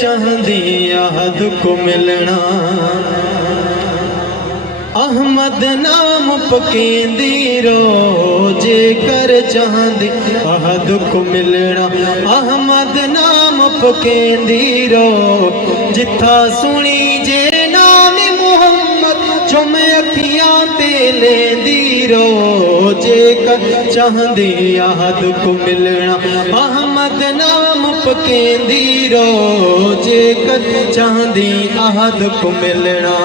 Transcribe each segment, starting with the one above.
चाहदी अहद को मिलना अहमद नाम पकेंदी रो जे कर चाहदी अहद को मिलना अहमद नाम पकेंदी रो जिथा सुनी जे नाम मुहम्मद चुम अखियां ते लेंदी रो जे कर चाहदी अहद को मिलना अहमद नाम पकेंदी रो जे कर चाहदी अहद को मिलना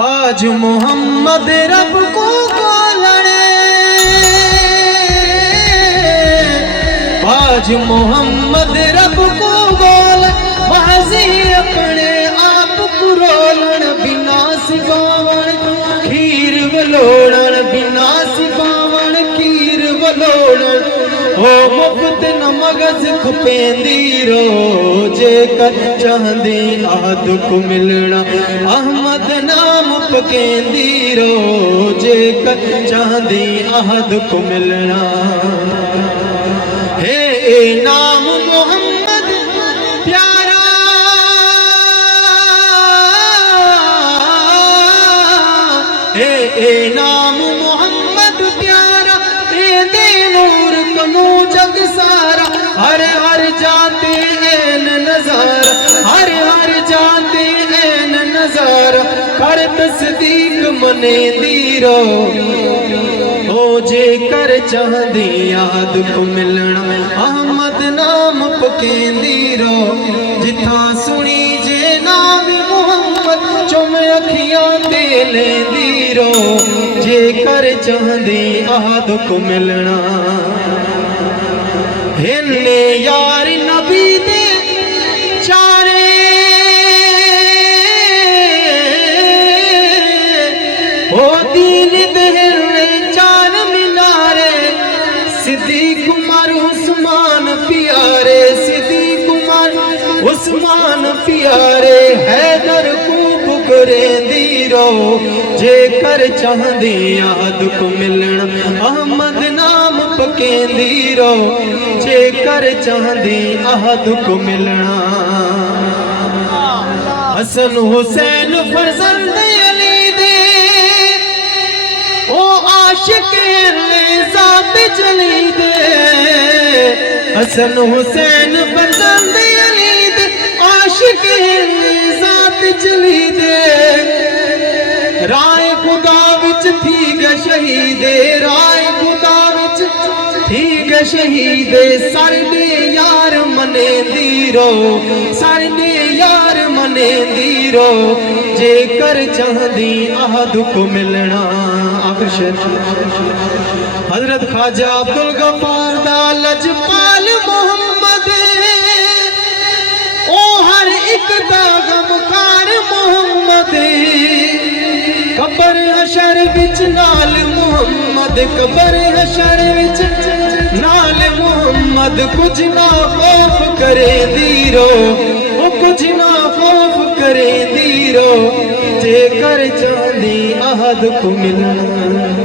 बाज मोहम्मद रब को बोलने बाज मोहम्मद रब को बोल बाजी अपने आप को रोलन बिना सिगावन खीर वलोड़न बिना सिगावन खीर वलोड़न हो मुफ्त न मगज खुपेंदी रो जे कर चाहदी अहद को मिलना अहमद नाम पकेंदी रो जे कर चाहदी अहद को मिलना हे नाम मोहम्मद प्यारा हे नाम मोहम्मद प्यारा दे नूर कनू जग सारा हर हर जाते ऐन नजारा हर हर जाते ऐन नजारा कर तस्दीक मने दीरो हो जे कर चाहदी याद को मिलना अहमद नाम पकेंदी रो जिथा सुनी जे नाम मुहम्मद चुम अखियां ते लेंदी रो जे कर चाहदी अहद को मिलना हिन्ने यार नबी दे चारे ओ दीन दे चार मीनारे सिद्दीक उमर उस्मान प्यारे सिद्दीक उमर उस्मान प्यारे हैदर को पुकरेंदी रो जे कर चाहदी याद को मिलना अहमद नाम पकेंदी रो जे कर चाहदी अहद को मिलना हसन हुसैन फरजंद अली दे ओ आशिक ज़ात जली दे हसन हुसैन फरजंद अली दे आशिक ज़ात जली दे राय खुदा विच थी गे शहीदे राय खुदा विच थी गे शहीदे सारे यार मने दीरो सारे यार मने दीरो जे कर चाहदी अहद को मिलना हजरत ख्वाजा अब्दुल गफ्फार दा लजपाल मोहम्मद ओ हर एक दा गमखार मोहम्मद कबर हशर विच नाल मुहम्मद कबर हशर विच नाल मुहम्मद कुछ ना खौफ करे दीरो ओ कुछ ना खौफ करे दीरो जे कर चांदी अहद को मिलना